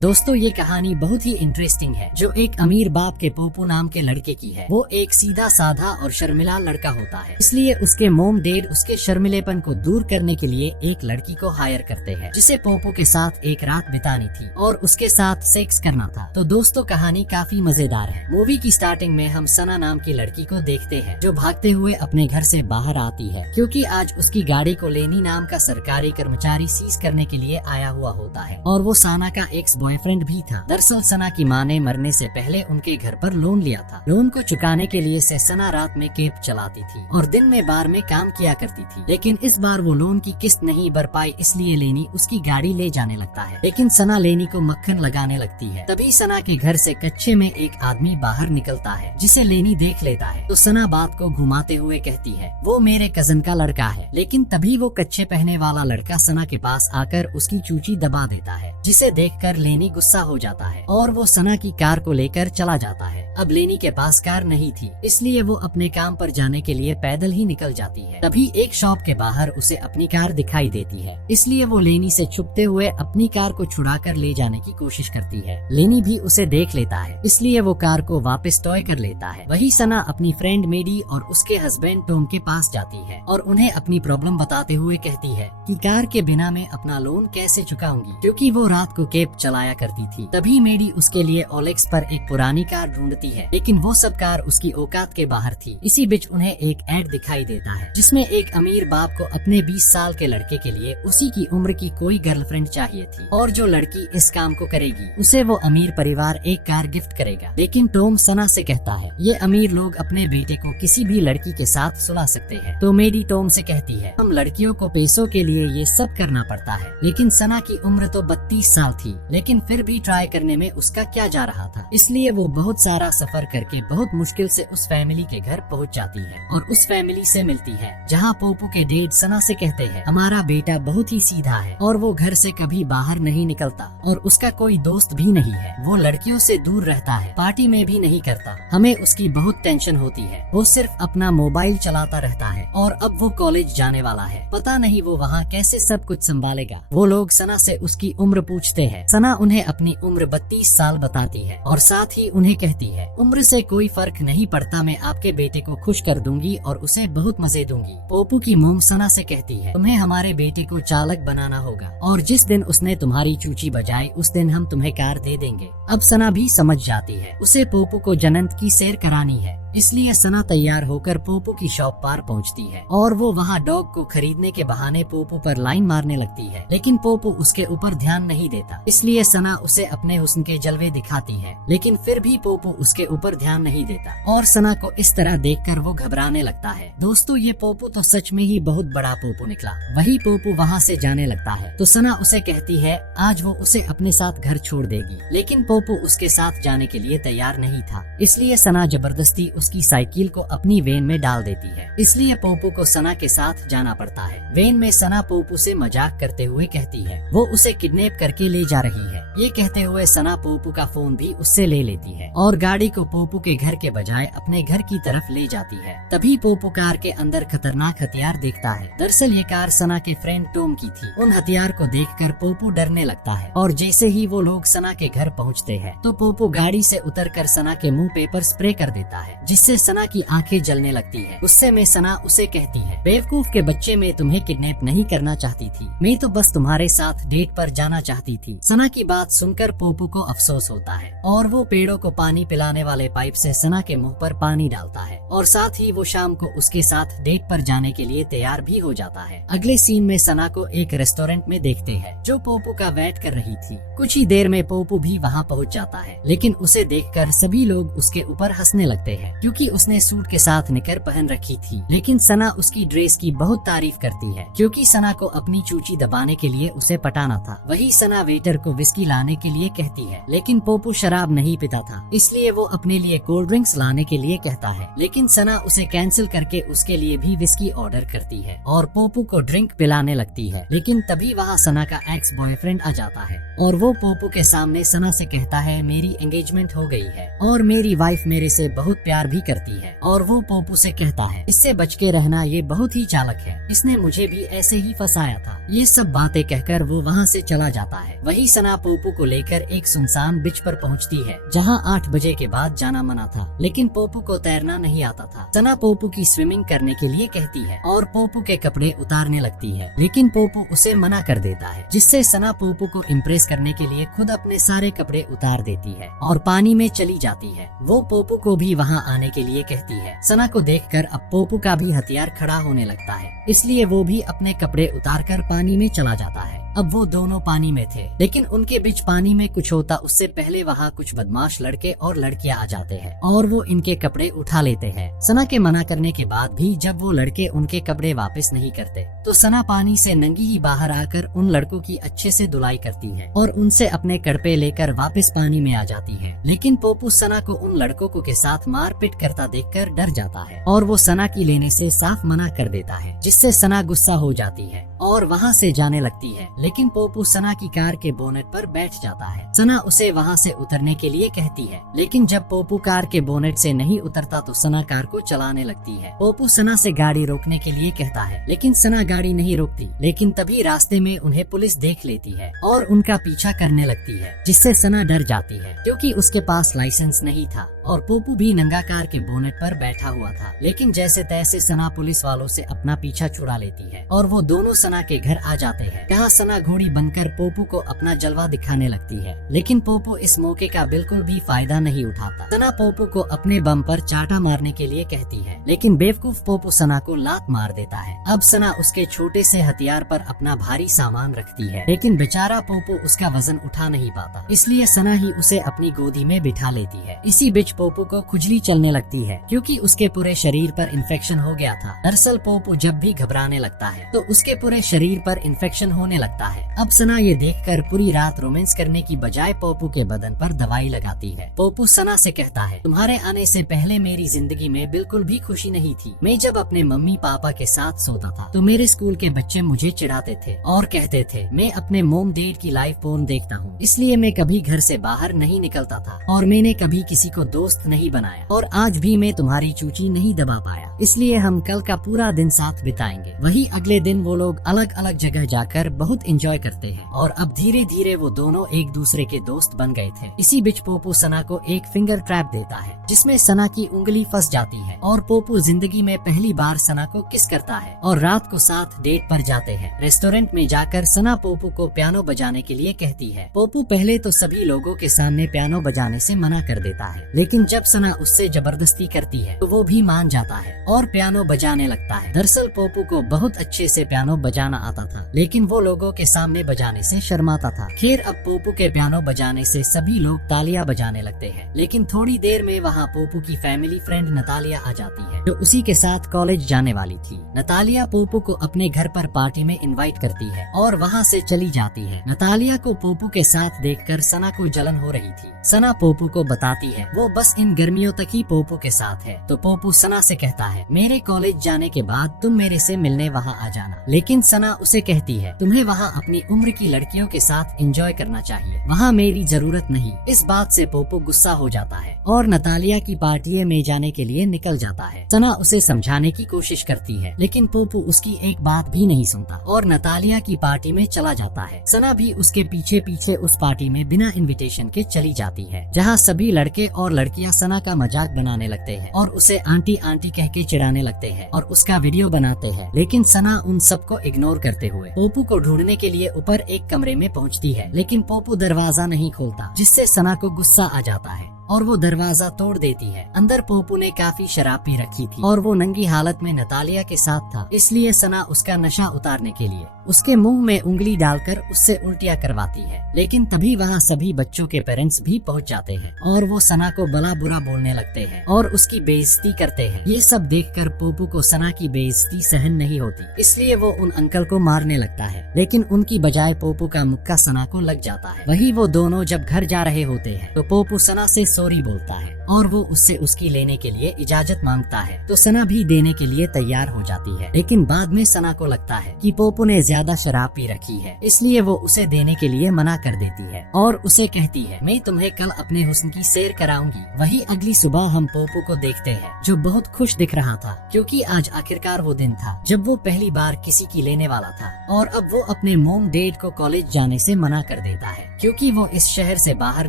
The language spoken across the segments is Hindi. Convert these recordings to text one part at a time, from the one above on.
दोस्तों ये कहानी बहुत ही इंटरेस्टिंग है जो एक अमीर बाप के पोपू नाम के लड़के की है। वो एक सीधा साधा और शर्मिला लड़का होता है, इसलिए उसके मोम डैड उसके शर्मिलेपन को दूर करने के लिए एक लड़की को हायर करते हैं जिसे पोपू के साथ एक रात बितानी थी और उसके साथ सेक्स करना था। तो दोस्तों कहानी काफी मजेदार है। मूवी की स्टार्टिंग में हम सना नाम की लड़की को देखते हैं जो भागते हुए अपने घर से बाहर आती है क्योंकि आज उसकी गाड़ी को लेनी नाम का सरकारी कर्मचारी सीज करने के लिए आया हुआ होता है और वो सना का एक्स बॉयफ्रेंड भी था। दरअसल सना की माँ ने मरने से पहले उनके घर पर लोन लिया था। लोन को चुकाने के लिए से सना रात में कैब चलाती थी और दिन में बार में काम किया करती थी, लेकिन इस बार वो लोन की किस्त नहीं भर पाई, इसलिए लेनी उसकी गाड़ी ले जाने लगता है। लेकिन सना लेनी को मक्खन लगाने लगती है। तभी सना के घर से कच्चे में एक आदमी बाहर निकलता है जिसे लेनी देख लेता है। तो सना बात को घुमाते हुए कहती है वो मेरे कजन का लड़का है। लेकिन तभी वो कच्चे पहने वाला लड़का सना के पास आकर उसकी चूची दबा देता है, जिसे देखकर लेनी गुस्सा हो जाता है और वो सना की कार को लेकर चला जाता है। अब लेनी के पास कार नहीं थी, इसलिए वो अपने काम पर जाने के लिए पैदल ही निकल जाती है। तभी एक शॉप के बाहर उसे अपनी कार दिखाई देती है, इसलिए वो लेनी से छुपते हुए अपनी कार को छुड़ाकर ले जाने की कोशिश करती है। लेनी भी उसे देख लेता है, इसलिए वो कार को वापस टॉय कर लेता है। वही सना अपनी फ्रेंड मेडी और उसके हस्बैंड टॉम के पास जाती है और उन्हें अपनी प्रॉब्लम बताते हुए कहती है कि कार के बिना मैं अपना लोन कैसे चुकाऊंगी, क्योंकि वो रात को कैब चलाया करती थी। तभी मेडी उसके लिए ओलेक्स पर एक पुरानी कार ढूंढती है, लेकिन वो सब कार उसकी औकात के बाहर थी। इसी बीच उन्हें एक एड दिखाई देता है जिसमें एक अमीर बाप को अपने 20 साल के लड़के के लिए उसी की उम्र की कोई गर्लफ्रेंड चाहिए थी और जो लड़की इस काम को करेगी उसे वो अमीर परिवार एक कार गिफ्ट करेगा। लेकिन टॉम सना से कहता है ये अमीर लोग अपने बेटे को किसी भी लड़की के साथ सुला सकते हैं। तो मेडी टॉम से कहती है हम लड़कियों को पैसों के लिए ये सब करना पड़ता है। लेकिन सना की उम्र तो 32 साल थी, लेकिन फिर भी ट्राई करने में उसका क्या जा रहा था, इसलिए वो बहुत सारा सफर करके बहुत मुश्किल से उस फैमिली के घर पहुंच जाती है और उस फैमिली से मिलती है जहां पोपू के डैड सना से कहते हैं हमारा बेटा बहुत ही सीधा है और वो घर से कभी बाहर नहीं निकलता और उसका कोई दोस्त भी नहीं है। वो लड़कियों से दूर रहता है, पार्टी में भी नहीं करता, हमें उसकी बहुत टेंशन होती है। वो सिर्फ अपना मोबाइल चलाता रहता है और अब वो कॉलेज जाने वाला है, पता नहीं वो वहाँ कैसे सब कुछ संभालेगा। वो लोग सना से उसकी उम्र पूछते हैं। सना उन्हें अपनी उम्र 32 साल बताती है और साथ ही उन्हें कहती है उम्र से कोई फर्क नहीं पड़ता, मैं आपके बेटे को खुश कर दूंगी और उसे बहुत मजे दूंगी। पोपू की मोम सना से कहती है तुम्हें हमारे बेटे को चालक बनाना होगा और जिस दिन उसने तुम्हारी चूची बजाई उस दिन हम तुम्हें कार दे देंगे। अब सना भी समझ जाती है उसे पोपू को जन्नत की सैर करानी है, इसलिए सना तैयार होकर पोपू की शॉप पर पहुंचती है और वो वहाँ डॉग को खरीदने के बहाने पोपू पर लाइन मारने लगती है। लेकिन पोपू उसके ऊपर ध्यान नहीं देता, इसलिए सना उसे अपने हुस्न के जलवे दिखाती है, लेकिन फिर भी पोपू उसके ऊपर ध्यान नहीं देता और सना को इस तरह देखकर वो घबराने लगता है। दोस्तों ये पोपू तो सच में ही बहुत बड़ा पोपू निकला। वही पोपू वहाँ से जाने लगता है तो सना उसे कहती है आज वो उसे अपने साथ घर छोड़ देगी, लेकिन पोपू उसके साथ जाने के लिए तैयार नहीं था, इसलिए सना जबरदस्ती उसकी साइकिल को अपनी वैन में डाल देती है। इसलिए पोपू को सना के साथ जाना पड़ता है। वैन में सना पोपू से मजाक करते हुए कहती है वो उसे किडनैप करके ले जा रही है। ये कहते हुए सना पोपू का फोन भी उससे ले लेती है और गाड़ी को पोपू के घर के बजाय अपने घर की तरफ ले जाती है। तभी पोपू कार के अंदर खतरनाक हथियार देखता है। दरअसल ये कार सना के फ्रेंड टॉम की थी। उन हथियार को देखकर पोपू डरने लगता है और जैसे ही वो लोग सना के घर पहुँचते हैं तो पोपू गाड़ी से उतरकर सना के मुंह पेपर स्प्रे कर देता है, जिससे सना की आंखें जलने लगती है। गुस्से में सना उसे कहती है बेवकूफ के बच्चे, मैं तुम्हें किडनैप नहीं करना चाहती थी, मैं तो बस तुम्हारे साथ डेट पर जाना चाहती थी। सना की बात सुनकर पोपू को अफसोस होता है और वो पेड़ों को पानी पिलाने वाले पाइप से सना के मुंह पर पानी डालता है और साथ ही वो शाम को उसके साथ डेट पर जाने के लिए तैयार भी हो जाता है। अगले सीन में सना को एक रेस्टोरेंट में देखते हैं जो पोपू का वेट कर रही थी। कुछ ही देर में पोपू भी वहाँ पहुँच जाता है, लेकिन उसे देखकर सभी लोग उसके ऊपर हंसने लगते हैं क्योंकि उसने सूट के साथ निकर पहन रखी थी। लेकिन सना उसकी ड्रेस की बहुत तारीफ करती है क्योंकि सना को अपनी चूची दबाने के लिए उसे पटाना था। वही सना वेटर को विस्की लाने के लिए कहती है, लेकिन पोपू शराब नहीं पीता था, इसलिए वो अपने लिए कोल्ड ड्रिंक्स लाने के लिए कहता है। लेकिन सना उसे कैंसिल करके उसके लिए भी विस्की ऑर्डर करती है और पोपू को ड्रिंक पिलाने लगती है। लेकिन तभी वहाँ सना का एक्स बॉयफ्रेंड आ जाता है और वो पोपू के सामने सना से कहता है मेरी एंगेजमेंट हो गई है और मेरी वाइफ मेरे से बहुत प्यार प्यार भी करती है और वो पोपू से कहता है इससे बच के रहना, ये बहुत ही चालाक है, इसने मुझे भी ऐसे ही फंसाया था। ये सब बातें कहकर वो वहाँ से चला जाता है। वही सना पोपू को लेकर एक सुनसान बीच पर पहुँचती है जहाँ 8 बजे के बाद जाना मना था, लेकिन पोपू को तैरना नहीं आता था। सना पोपू की स्विमिंग करने के लिए कहती है और पोपू के कपड़े उतारने लगती है, लेकिन पोपू उसे मना कर देता है, जिससे सना पोपू को इम्प्रेस करने के लिए खुद अपने सारे कपड़े उतार देती है और पानी में चली जाती है। वो पोपू को भी वहाँ आने के लिए कहती है। सना को देखकर अब पोपू का भी हथियार खड़ा होने लगता है, इसलिए वो भी अपने कपड़े उतारकर पानी में चला जाता है। अब वो दोनों पानी में थे, लेकिन उनके बीच पानी में कुछ होता उससे पहले वहाँ कुछ बदमाश लड़के और लड़कियां आ जाते हैं और वो इनके कपड़े उठा लेते हैं। सना के मना करने के बाद भी जब वो लड़के उनके कपड़े वापस नहीं करते तो सना पानी से नंगी ही बाहर आकर उन लड़कों की अच्छे से धुलाई करती है और उनसे अपने कपड़े लेकर वापस पानी में आ जाती है। लेकिन पोपू सना को उन लड़कों के साथ मारपीट करता देखकर डर जाता है और वो सना की लेने से साफ मना कर देता है, जिससे सना गुस्सा हो जाती है और वहाँ से जाने लगती है। लेकिन पोपू सना की कार के बोनेट पर बैठ जाता है। सना उसे वहाँ से उतरने के लिए कहती है, लेकिन जब पोपू कार के बोनेट से नहीं उतरता तो सना कार को चलाने लगती है। पोपू सना से गाड़ी रोकने के लिए कहता है, लेकिन सना गाड़ी नहीं रोकती। लेकिन तभी रास्ते में उन्हें पुलिस देख लेती है और उनका पीछा करने लगती है, जिससे सना डर जाती है क्योंकि उसके पास लाइसेंस नहीं था और पोपू भी नंगा कार के बोनेट पर बैठा हुआ था। लेकिन जैसे तैसे सना पुलिस वालों से अपना पीछा छुड़ा लेती है और वो दोनों सना के घर आ जाते हैं। जहाँ सना घोड़ी बनकर पोपू को अपना जलवा दिखाने लगती है, लेकिन पोपू इस मौके का बिल्कुल भी फायदा नहीं उठाता। सना पोपू को अपने बम पर चाटा मारने के लिए कहती है, लेकिन बेवकूफ पोपू सना को लात मार देता है। अब सना उसके छोटे से हथियार पर अपना भारी सामान रखती है, लेकिन बेचारा पोपू उसका वजन उठा नहीं पाता, इसलिए सना ही उसे अपनी गोदी में बिठा लेती है। इसी बीच पोपू को खुजली चलने लगती है क्योंकि उसके पूरे शरीर पर इन्फेक्शन हो गया था। दरअसल पोपू जब भी घबराने लगता है तो उसके पूरे शरीर पर इन्फेक्शन होने लगता है। अब सना ये देखकर पूरी रात रोमांस करने की बजाय पोपू के बदन पर दवाई लगाती है। पोपू सना से कहता है, तुम्हारे आने से पहले मेरी जिंदगी में बिल्कुल भी खुशी नहीं थी। मैं जब अपने मम्मी पापा के साथ सोता था तो मेरे स्कूल के बच्चे मुझे चिढ़ाते थे और कहते थे मैं अपने मोम डैड की लाइव पोर्न देखता हूँ, इसलिए मैं कभी घर से बाहर नहीं निकलता था और मैंने कभी किसी को दोस्त नहीं बनाया और आज भी मैं तुम्हारी चूची नहीं दबा पाया, इसलिए हम कल का पूरा दिन साथ बिताएंगे। वही अगले दिन वो लोग अलग अलग जगह जाकर बहुत एंजॉय करते हैं और अब धीरे धीरे वो दोनों एक दूसरे के दोस्त बन गए थे। इसी बीच पोपू सना को एक फिंगर ट्रैप देता है जिसमें सना की उंगली फंस जाती है और पोपू जिंदगी में पहली बार सना को किस करता है और रात को साथ डेट पर जाते हैं। रेस्टोरेंट में जाकर सना पोपू को पियानो बजाने के लिए कहती है। पोपू पहले तो सभी लोगों के सामने पियानो बजाने से मना कर देता है, लेकिन जब सना उससे जबरदस्ती करती है तो वो भी मान जाता है और पियानो बजाने लगता है। दरअसल पोपू को बहुत अच्छे से पियानो बजाना आता था, लेकिन वो लोगों के सामने बजाने से शर्माता था। खैर अब पोपू के पियानो बजाने से सभी लोग तालियां बजाने लगते हैं, लेकिन थोड़ी देर में वहाँ पोपू की फैमिली फ्रेंड नतालिया आ जाती है जो उसी के साथ कॉलेज जाने वाली थी। नतालिया पोपू को अपने घर पर पार्टी में इनवाइट करती है और वहाँ से चली जाती है। नतालिया को पोपू के साथ देखकर सना को जलन हो रही थी। सना पोपू को बताती है वो बस इन गर्मियों तक ही पोपू के साथ है। तो पोपू सना से कहता है, मेरे कॉलेज जाने के बाद तुम मेरे से मिलने वहाँ आ जाना। लेकिन सना उसे कहती है, तुम्हें वहाँ अपनी उम्र की लड़कियों के साथ एंजॉय करना चाहिए, वहाँ मेरी जरूरत नहीं। इस बात से पोपू गुस्सा हो जाता है और नतालिया की पार्टी में जाने के लिए निकल जाता है। सना उसे समझाने की कोशिश करती है, लेकिन पोपू उसकी एक बात भी नहीं सुनता और नतालिया की पार्टी में चला जाता है। सना भी उसके पीछे पीछे उस पार्टी में बिना इनविटेशन के चली जाती है, जहाँ सभी लड़के और लड़कियाँ सना का मजाक बनाने लगते हैं और उसे आंटी आंटी कह के चिढ़ाने लगते हैं और उसका वीडियो बनाते हैं। लेकिन सना उन सबको इग्नोर करते हुए पोपू को ढूंढने के लिए ऊपर एक कमरे में पहुंचती है, लेकिन पोपू दरवाजा नहीं खोलता, जिससे सना को गुस्सा आ जाता है और वो दरवाजा तोड़ देती है। अंदर पोपू ने काफी शराब पी रखी थी और वो नंगी हालत में नतालिया के साथ था, इसलिए सना उसका नशा उतारने के लिए उसके मुंह में उंगली डालकर उससे उल्टियाँ करवाती है। लेकिन तभी वहाँ सभी बच्चों के पेरेंट्स भी पहुँच जाते हैं और वो सना को भला बुरा बोलने लगते हैं और उसकी बेइज्जती करते हैं। ये सब देखकर पोपू को सना की बेइज्जती सहन नहीं होती, इसलिए वो उन अंकल को मारने लगता है, लेकिन उनकी बजाय पोपू का मुक्का सना को लग जाता है। वही वो दोनों जब घर जा रहे होते हैं तो पोपू सना से सॉरी बोलता है और वो उससे उसकी लेने के लिए इजाजत मांगता है तो सना भी देने के लिए तैयार हो जाती है। लेकिन बाद में सना को लगता है कि पोपो ने ज्यादा शराब पी रखी है, इसलिए वो उसे देने के लिए मना कर देती है और उसे कहती है मैं तुम्हें कल अपने हुस्न की सैर कराऊंगी। वही अगली सुबह हम पोपो को देखते हैं जो बहुत खुश दिख रहा था क्योंकि आज आखिरकार वो दिन था जब वो पहली बार किसी की लेने वाला था और अब वो अपने मोम डैड को कॉलेज जाने से मना कर देता है क्योंकि वो इस शहर से बाहर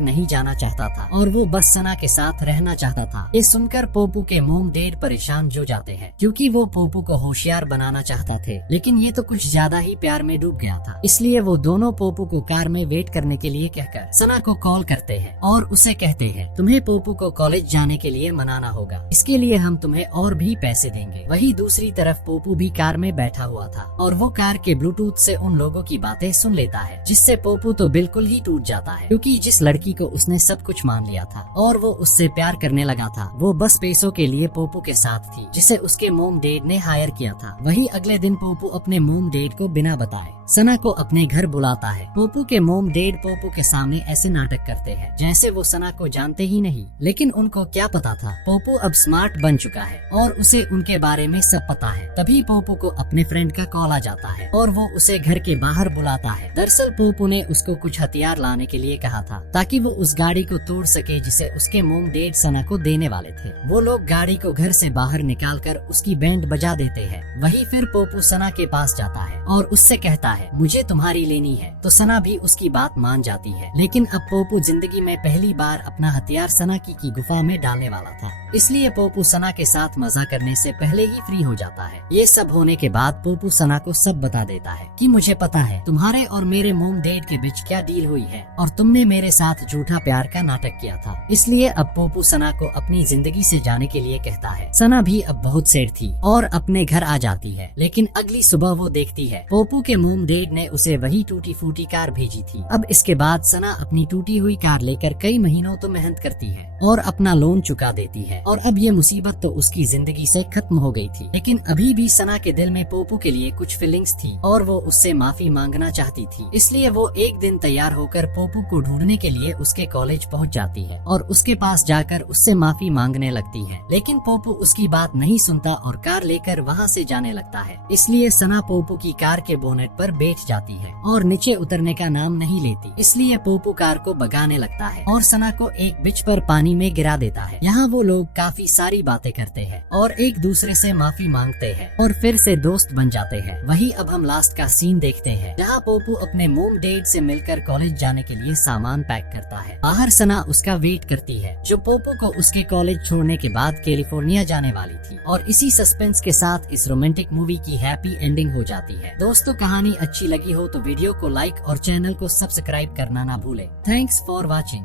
नहीं जाना चाहता था और वो बस सना के साथ रहना चाहता था। ये सुनकर पोपो के मोम डैड परेशान हो जाते हैं क्योंकि वो पोपो को होशियार बनाना चाहता थे, लेकिन ये तो कुछ ज्यादा ही प्यार में डूब गया था। इसलिए वो दोनों पोपो को कार में वेट करने के लिए कहकर सना को कॉल करते हैं और उसे कहते हैं तुम्हें पोपो को कॉलेज जाने के लिए मनाना होगा, इसके लिए हम तुम्हें और भी पैसे देंगे। वही दूसरी तरफ पोपो भी कार में बैठा हुआ था और वो कार के ब्लूटूथ से उन लोगों की बातें सुन लेता है जिससे पोपो तो बिल्कुल ही टूट जाता है क्योंकि जिस लड़की को उसने सब कुछ मान लिया था और वो उससे प्यार करने लगा था वो बस पैसों के लिए पोपो के साथ थी जिसे उसके मोम डैड ने हायर किया था। वही अगले दिन पोपो अपने मोम डैड को बिना बताए सना को अपने घर बुलाता है। पोपो के मोम डैड पोपो के सामने ऐसे नाटक करते हैं जैसे वो सना को जानते ही नहीं, लेकिन उनको क्या पता था पोपो अब स्मार्ट बन चुका है और उसे उनके बारे में सब पता है। तभी पोपो को अपने फ्रेंड का कॉल आ जाता है और वो उसे घर के बाहर बुलाता है। दरअसल पोपो ने उसको कुछ हथियार लाने के लिए कहा था ताकि वो उस गाड़ी को तोड़ सके जिसे उसके मोम डैड सना को देने वाले थे। वो लोग गाड़ी को घर से बाहर निकालकर उसकी बैंड बजा देते हैं। वही फिर पोपो सना के पास जाता है और उससे कहता है मुझे तुम्हारी लेनी है, तो सना भी उसकी बात मान जाती है। लेकिन अब पोपो जिंदगी में पहली बार अपना हथियार सना की गुफा में डालने वाला था, इसलिए पोपो सना के साथ मजा करने से पहले ही फ्री हो जाता है। ये सब होने के बाद पोपो सना को सब बता देता है कि मुझे पता है तुम्हारे और मेरे मोम डैड के बीच क्या डील हुई है और तुमने मेरे साथ झूठा प्यार का नाटक किया था। इसलिए अब पोपो सना को अपनी जिंदगी से जाने के लिए कहता है। सना भी अब बहुत सैड थी और अपने घर आ जाती है, लेकिन अगली सुबह वो देखती है पोपो के मोम डैड ने उसे वही टूटी फूटी कार भेजी थी। अब इसके बाद सना अपनी टूटी हुई कार लेकर कई महीनों तो मेहनत करती है और अपना लोन चुका देती है और अब ये मुसीबत तो उसकी जिंदगी से खत्म हो गई थी। लेकिन अभी भी सना के दिल में पोपो के लिए कुछ फीलिंग्स थी और वो उससे माफी मांगना चाहती थी। इसलिए वो एक दिन तैयार होकर पोपो को ढूंढने के लिए उसके कॉलेज पहुंच जाती है और उसके पास जाकर उससे माफी मांगने लगती है। लेकिन पोपो उसकी बात नहीं सुनता और कार लेकर वहाँ से जाने लगता है। इसलिए सना पोपो की कार के बोनेट पर बैठ जाती है और नीचे उतरने का नाम नहीं लेती। इसलिए पोपो कार को भगाने लगता है और सना को एक बिच पर पानी में गिरा देता है। यहाँ वो लोग काफी सारी बातें करते हैं और एक दूसरे से माफी मांगते हैं और फिर से दोस्त बन जाते हैं। वही अब हम लास्ट का सीन देखते हैं जहाँ पोपो अपने मोम डैड से मिलकर कॉलेज जाने के लिए सामान पैक करता है। बाहर सना उसका वेट करती है जो पोपो को उसके कॉलेज छोड़ने के बाद कैलिफोर्निया जाने वाली थी और इसी सस्पेंस के साथ इस रोमांटिक मूवी की हैप्पी एंडिंग हो जाती है। दोस्तों कहानी अच्छी लगी हो तो वीडियो को लाइक और चैनल को सब्सक्राइब करना ना भूले। Thanks for watching.